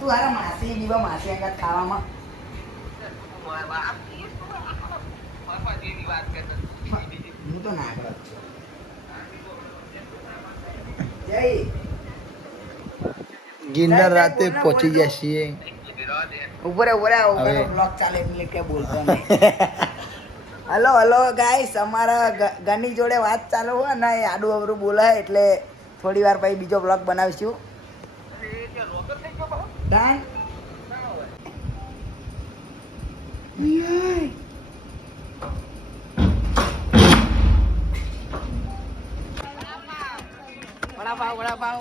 તું હારા માસી દીવા માસી આગળ ખાવામાં હું તો ના કરું જય ગિરનાર રાતે પહોંચી ગયા છીએ. ઉપર બ્લોગ ચાલે એટલે કે બોલતો નહીં. હલો હલો ગાઈસ, અમારા ગની જોડે વાત ચાલુ હોય ને એ આડું અવરું બોલાય એટલે થોડી વાર પછી બીજો બ્લોગ બનાવીશું. ડન. વડાપાવ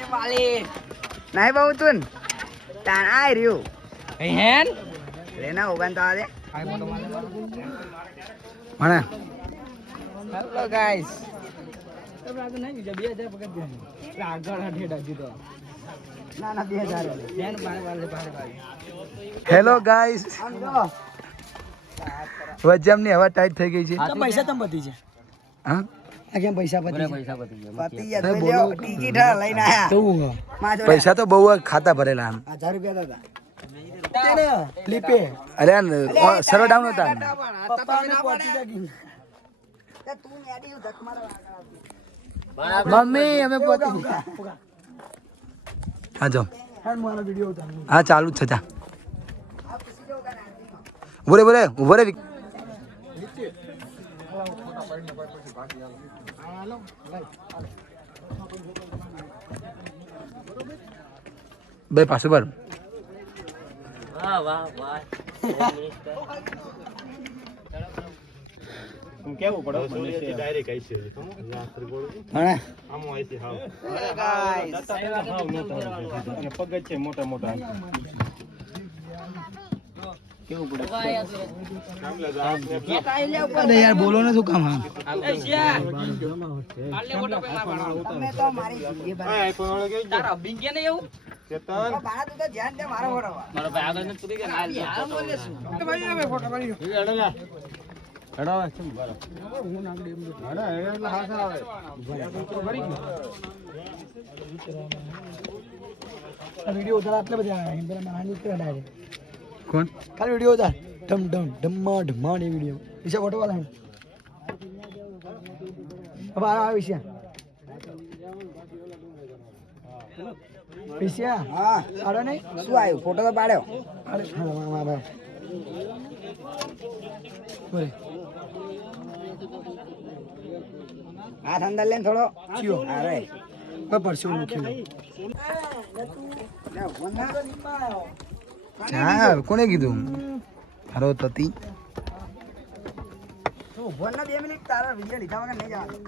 એ વાલી નહીં બહુ તું તાન આઈ રહ્યું હેન રેના ઓગન તો આદે મને હેલો ગાઈસ ના 2000 હેલો ગાઈસ, વજમની હવા ટાઈટ થઈ ગઈ છે. પૈસા તમ પતી છે. હા આ કેમ પૈસા પતી ગયા ટિકિટ લઈને આયા પૈસા તો બહુ ખાતા ભરેલા આમ 1000 રૂપિયા હતા ફ્લિપે અરે સર્વર ડાઉન હતા. મમ્મી અમે પહોંચી ગયા. હા જો હા ચાલુ જ છે. જા ઉભો રે બે પાછું પર કેવું પડે ડાયરેક્ટ આવી છે પગ છે મોટા મોટા કેવું પડે યાર બોલો ને શું કામ? વિડીયો ઉતાર આટલે બધા કોણ ખાલી વિડીયો ઉતાર ઢમ ઢમ ઢમ્મા ઢમ્મા ને વિડીયો વિશે ફોટો વાળા હવે આ વિશે પૈસા હા આડો નહીં શું આવ્યું ફોટો તો પાડ્યો અરે હા ભાઈ હાથ અંદર લઈને થોડો ચિયો અરે પરસું લખ્યું હા કોને કીધું? હરો તતી ભણના 2 મિનિટ તારા વિડિયો લીધા વગર નહીં જવાનું.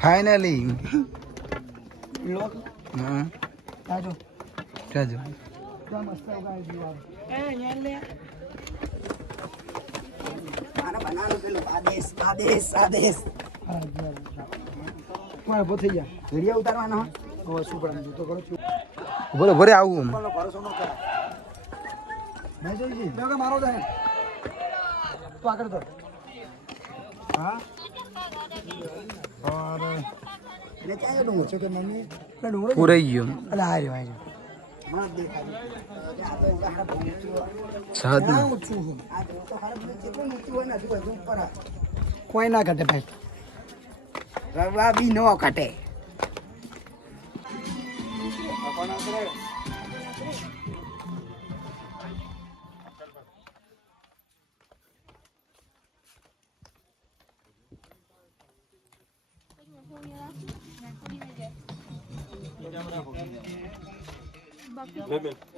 ફાઇનલી લોક હા તાજો જાજો કેમ મસ્ત ઉગાડી દીવા એ યાર લે મારા બનાનો પેલો આદેશ મારે બો થઈ ગયા વિડિયો ઉતારવાનો હવે શું પડે તો કરો છું ઉભો રે આવું ભરોસો ન કર મેં જોઈ છે કે મારો જાય તો આગળ તો હા और એટલે ક્યાં ડુંગર છે કે મમ્મી એટલે ડુંગર પૂરાઈ ગયો. એટલે આ રહ્યો માં દેખાય આ તો હારા પહોંચ્યો સાદ આ ઊંચું છે આ તો હારા બધું કેટલું ઊંચું હોય ને હજુ બધું ઉપર કોઈ ના ઘટે ભાઈ રવા બી નો ઘટે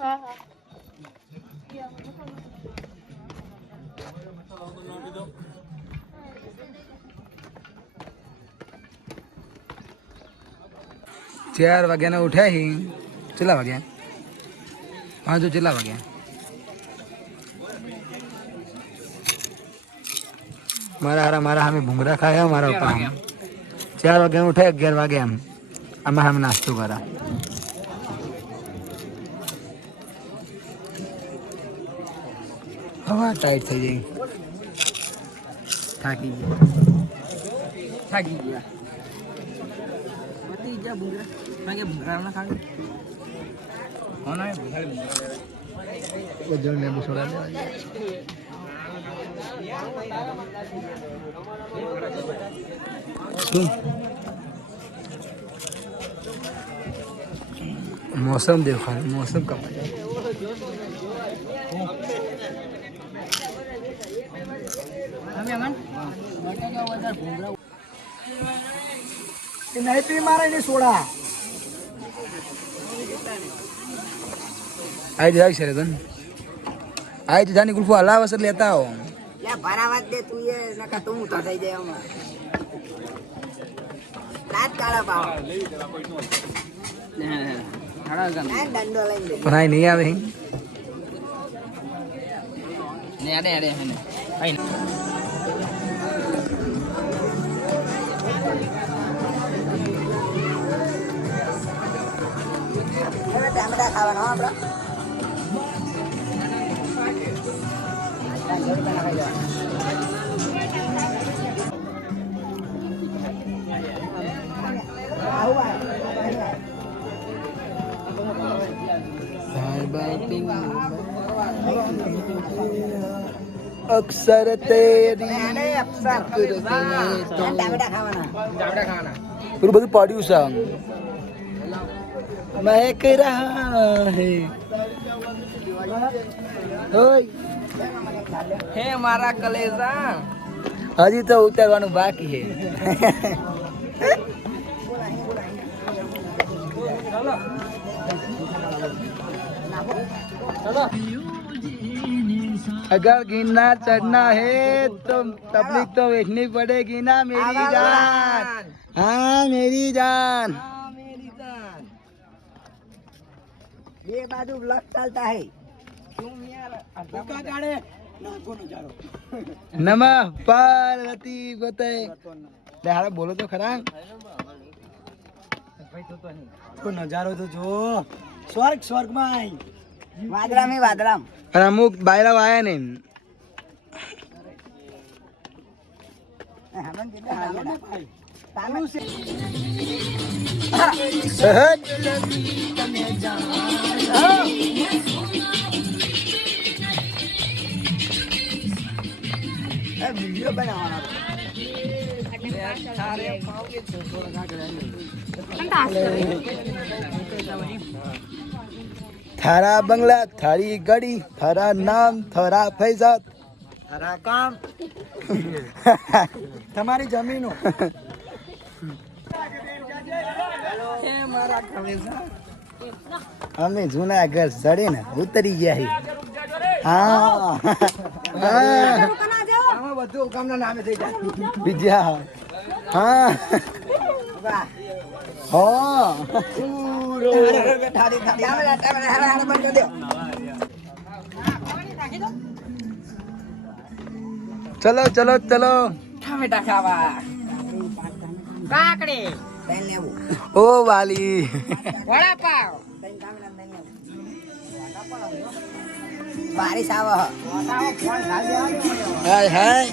હા ચાર વાગ્યાના ઉઠ્યા હી. કેટલા વાગ્યા? હા જો કેટલા વાગ્યા? મારા સામે ભૂંગરા ખાયા મારા ઉપર. 4 વાગ્યા ઉઠે 11 વાગે એમ આમાં સામે નાસ્તો કરા. હવા ટાઈટ થઈ જાય. થાકી ગયા. ભૂંગરા ભૂંગરા ના ખાવી બધું લેબુ સોડા શું मौसम देखो मौसम का नहीं पी मारे नहीं सोड़ा आई जाए शरदन आई तो जानी गुल्फो हला वसर लेता हो લે ભરાવા દે તું એ નકા તું તો થઈ જાય હમણાં રાત કાળા પાવ ના દંડો લઈને દે પણ આઈ નહીં આવે ને આડે આડે હે ને હવે ટામેટા ખાવાનો આપણો अक्सर तेरी ટામેટા ખાવાના पूरा બધું પાડ્યું છે महक रहा है ओय હે મારા કલેજા હજી તો ઉતારવાનું બાકી છે अगर गिरना चढ़ना है तो तकलीफ तो देखनी पड़ेगी ना मेरी जान हाँ मेरी जान બે બાજુ બ્લોક ચાલતા હે नमः पार्वती पते ले हारा बोलो तो खरा તો નજારો તો જો સ્વર્ગ સ્વર્ગમાં આઈ વાદળામાં વાદળામ અને અમુક બાયરા આયા ને હમણાં કેટલા હાલ્યા તાનું છે વિડીયો બનાવવાનો थारा बंगला थारी गाड़ी थारा नाम थारा फैजात તારા કામ તમારી જમીનો એ મારા કલેજા અમે જૂના ઘર સડે ને ઉતરી ગયા હી હા આમાં બધું ગામના નામે થઈ જાય બીજા હા વાહ હા ઠારી ઠારી હારે બંધ દે ચલો ચલો ચલો ટામેટા ખાવા કાકડી બેન લેવું ઓ વાલી વડાપાવ બારિશ આવે હાય હાય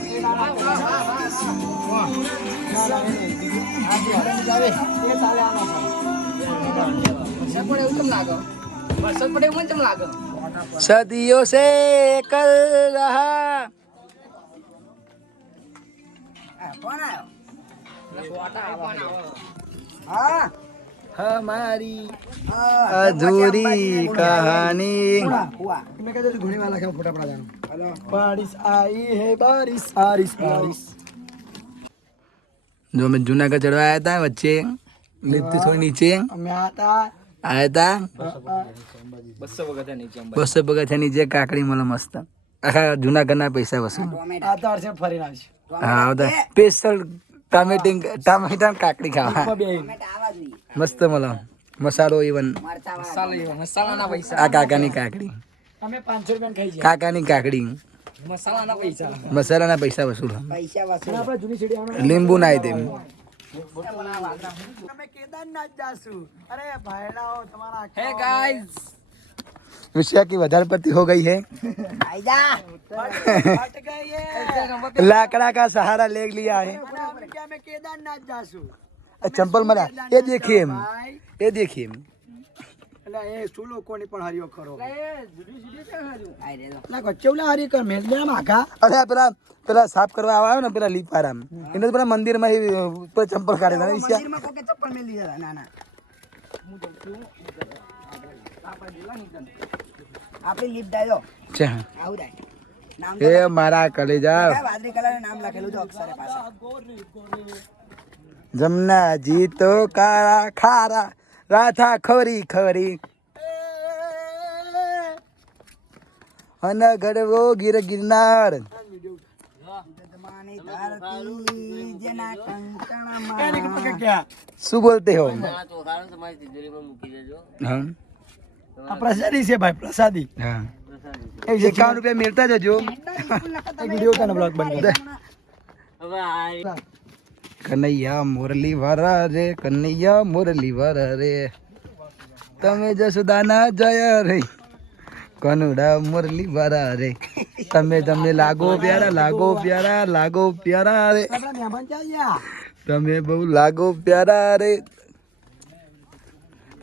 सदियों से कल रहा કોણ આવ્યો हमारी अधूरी कहानी बारिश आई है बारिश बारिश बारिश जो मैं जूनागढ़ चढ़वा आया था बच्चे लिफ्ट थोड़ी नीचे आया था 200 पगथिया नीचे काकड़ी मला मस्त आखा जूनागढ़ ना पैसा वसूल हाँ स्पेशल टामेटा काकड़ी खावा मस्त मला मसालो इवन મસાલાના પૈસા આ કાકાની કાકડી અમે 500 રૂપિયા ખાઈ જાય કાકાની કાકડી મસાલાના પૈસા મસાલાના પૈસા વસૂલ પૈસા વસૂલ આપણે જૂની સીડી આમાં લીંબુ નાય તેમ અમે કેદારનાથ જાશું અરે ભાઈડાઓ તમારા હે ગાઈસ विषया की વધારે પડતી हो गई है आजा फट गई है लाकड़ा का सहारा ले लिया है क्या मैं केदारनाथ जासू चंपल मरा ये देखिए એટલે એ શું લોકોની પણ હરિયો ખરો આઈ રે ના કચ્ચેવલા હરી કર મેલ દે માખા અરે પેલા સાફ કરવા આવે ને પેલા લીપારામ એને તો પેલા મંદિરમાં ઉપર ચંપલ કાઢે ને મંદિરમાં કોકે ચપ્પલ મેલી દીધા ના ના આપણી લીપ ડાયો છે આવું ડાય નામ એ મારા કલેજા વાદળી કલર નામ લખેલું છે અક્ષરે પાસે જમનાજી તો કારા ખારા રાથા ખરી અને ગઢવો ગિરનાર જમાની ધરતી જેના કંકણમાં શું બોલતે હો હા આ પ્રસાદી છે ભાઈ પ્રસાદી હા 51 રૂપિયા મિલતા જજો વિડિયો કાનો બ્લોગ બન ગયો કનૈયા મુરલી વારા રે કનૈયા મુરલી વારા રે તમે જસુદાના જય રે કનુડા મુરલી વારા રે તમે લાગો પ્યારા રે આપણા મહેમાન ચાલ્યા તમે બહુ લાગો પ્યારા રે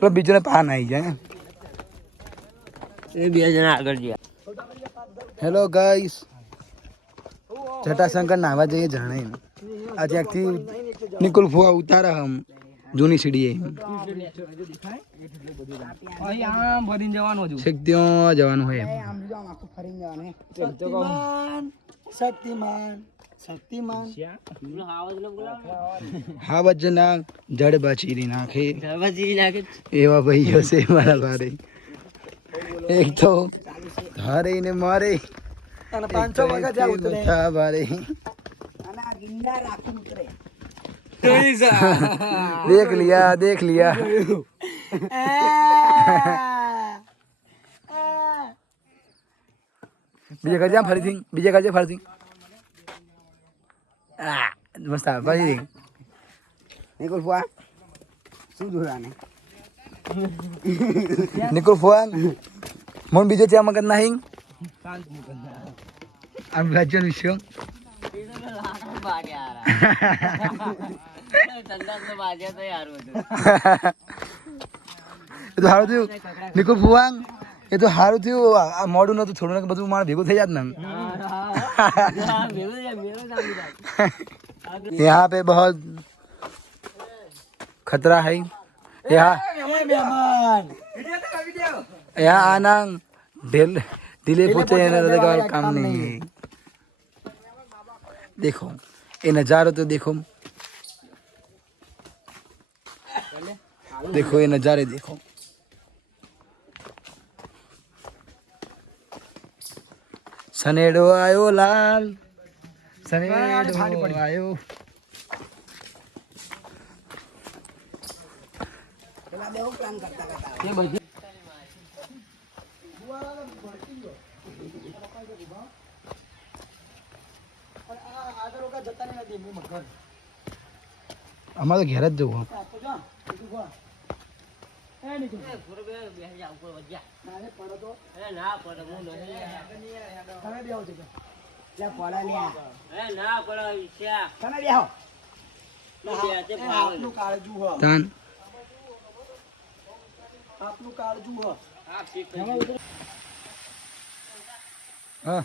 પેલો બીજો ને પાન આવી જાય એ બે જણા આગળ ગયા હેલો ગાઈસ જટાશંકર નાવા જઈએ જાણે આ ત્યાંથી નિકુલ ફુવા ઉતારા હમ જૂની સીડીએ અહીં આમ ભરીને જવાનું હતું છેક ત્યાં જવાનું હોય આમ જો આમ આખું ફરીને જવાનું હે. શક્તિમાન હા વજના જડ બાચીરી નાખે એવા ભાઈઓ છે મારા ભારે એક તો ધારે ને મારે અને 500 વાગ્યા જ્યાં ઉતરે મથા ભારે અને આ ગિરનાર આખું ઉતરે देख लिया બીજે કરજે ફરીથી મસ્ત ફરીથી નિકુલ ફુવા શું જોડાને નિકુલ ફુવાન મોન બીજો ત્યાં મગજ નહીં આમ રાજ્ય વિષય એ તો સારું થયું નિકુલ ફુવાંગ એ તો સારું થયું આ મોડું નતું થોડું ને બધું મારે ભેગું થઈ જાત ને यहाँ पे बहुत खतरा है यहाँ आना ढीले पोते का काम नहीं है देखो ये नज़ारा तो देखो देखो ये नज़ारे देखो सनेडो आयो लाल सनेडो आयो પેલા બે હું પ્લાન કરતા કરતા અમારે ઘેર જ જવું લે પોડા લે તમે બેહો આપનું કાળજું હો તાન આપનું કાળજું હો હા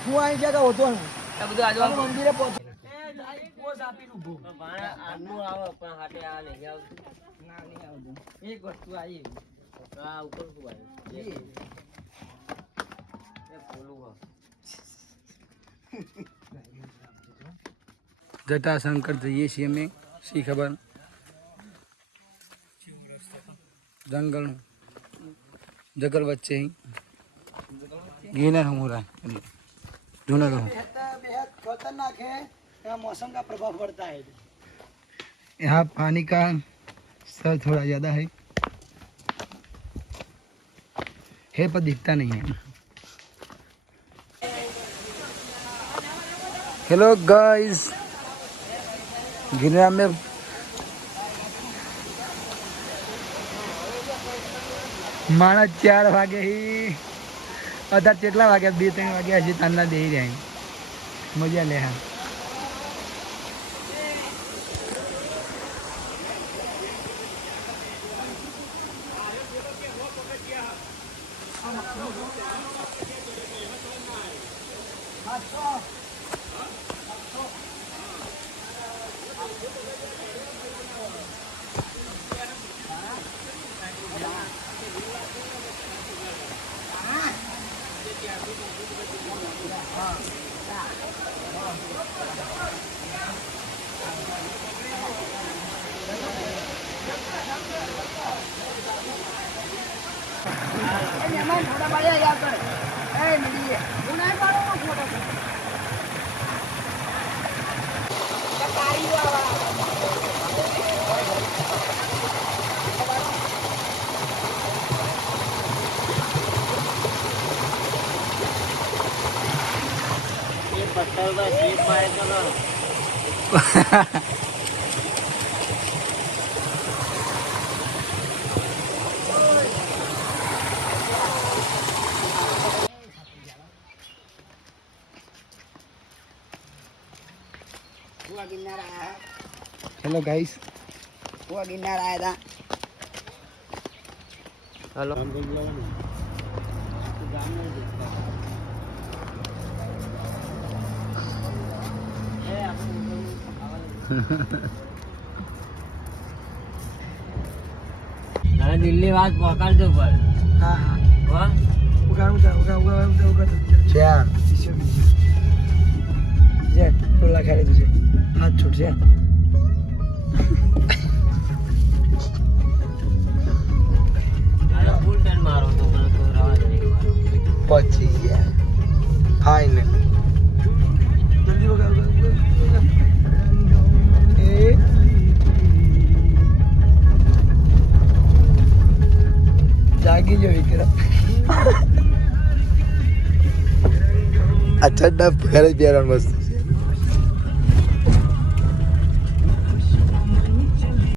ફુવા અહીં જગ્યા હોતો મંદિરે પહોંચો પોસ આપીને ઊભો એક વસ્તુ આવી जटाशंकर जइए છીએ અમે શી ખબર જંગલ જગર વચ્ચે ગિરનાર હું रहा है जूनागढ़ बेहद खतरनाक है, यहाँ मौसम का प्रभाव पड़ता है। यहाँ पानी का स्तर थोड़ा ज़्यादा है पर दिखता नहीं है। हेलो गाइस, गिरनार में माना 4 વાગે અત્યારે કેટલા વાગ્યા 2-3 વાગ્યા હજી તાના દે રહ્યા મજા લે હા गिरनार आया है, हेलो गाइस, वो गिरनार आया था। हेलो दिल्ली बात पकड़ दो पर। हाँ हाँ वाह क्या जा टोला खा तुझे हाथ छूट जा फुल टर्न मारो तो रवा देने पहुंची गया फाइनल जल्दी होगा जागी जो विक्रम अच्छा डब घर प्यारा मस्त